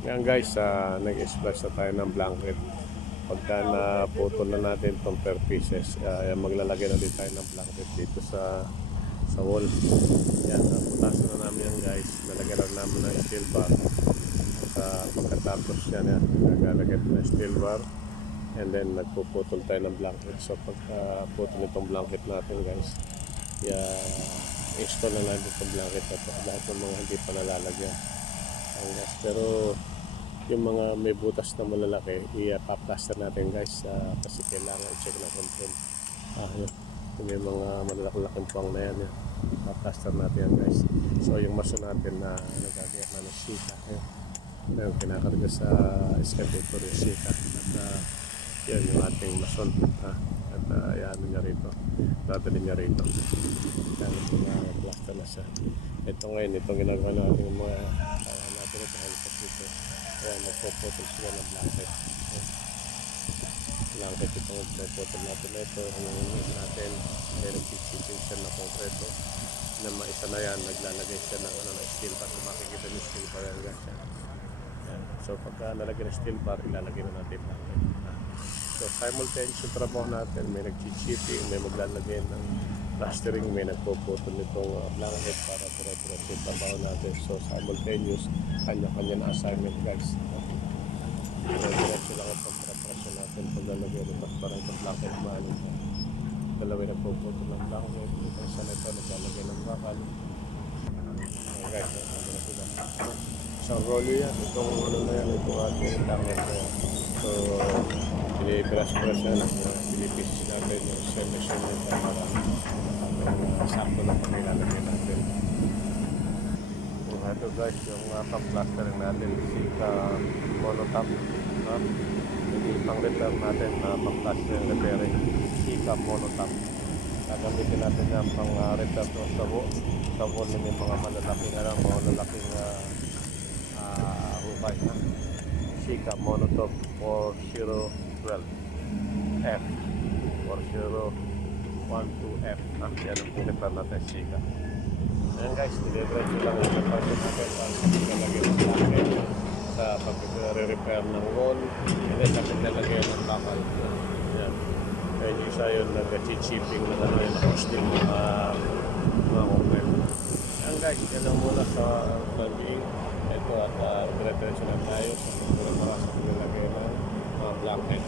Ngayon guys, nag-splash na tayo ng blanket. Pagka naputol na natin itong per pieces, maglalagay na din tayo ng blanket dito sa wall. Yan, naputasan na namin yan guys. Nalagyan na namin ng steel bar. At pagkatapos yan, naglalagay ng steel bar. And then nagpuputol tayo ng blanket. So pagka putol itong blanket natin guys, install na natin itong blanket at lahat ng mga hindi pa nalalagyan. Guys, pero yung mga may butas na malalaki, ipaplaster natin guys, kasi kailangan i-check na control. Yung may mga malalaking puwang na yan, ipaplaster natin yan guys. So yung maso natin na nagagaya na ng sika, yung kinakarga sa excavator yung sika, at yan yung ating mason, at yan niya rito, dadalhin niya rito. Yan yung plaster na siya. Ito ngayon, itong ginagawa natin yung mga natin ito helicopter dito. Kaya magpuputol sila ng blanket. Blanket itong magpuputol natin ito. Hanggang natin, may nag-chipping siya na konkreto. Na maisa na yan, naglalagay siya ng steel bar. Kung makikita yung steel bar yan guys. Yan. So pagka nalagay ng steel bar, ilalagay na natin blanket. So simultaneous yung trabaho natin, may nag-chipping, may maglalagay ng plastering, may nagpuputol nitong blanket para dire-diretso yung trabaho natin. So simultaneous, kanya-kanya na assignment guys. Dire-diretso lang itong preparasyon natin paglalagay nito para itong blanket mahalin. Dalawin nagpuputol ng blanket, itong isa nito naglalagay ng bakal. Guys, na sila. Isang rollo yan, itong ano na yan, itong ating blanket na yan. So pinipiras-piras yan, pinipisis natin yung semi-semi para sakto na kami lalagay natin. Kung ito guys, yung pang-plastering natin, sika monotop, hindi pang-repair natin na pang-plastering repairing, sika monotop. Gagamitin natin yan pang-repair sa wall ng mga malalaking hukay. Sika monotop 4012 F 4012F. Yan ang piniplan natin sika. Ayan guys, dilibrate lang yung kapatid natin para paglalagay ng blanket sa pag-repair ng wall, and then sa paglalagay ng bakal. Yan. Kaya yung isa yun, nag-chipping na naman yung nakostil mga concrete. Ayan guys, yan lang muna sa planning. Ito at dire-diretso na tayo sa paglalagay ng blanket.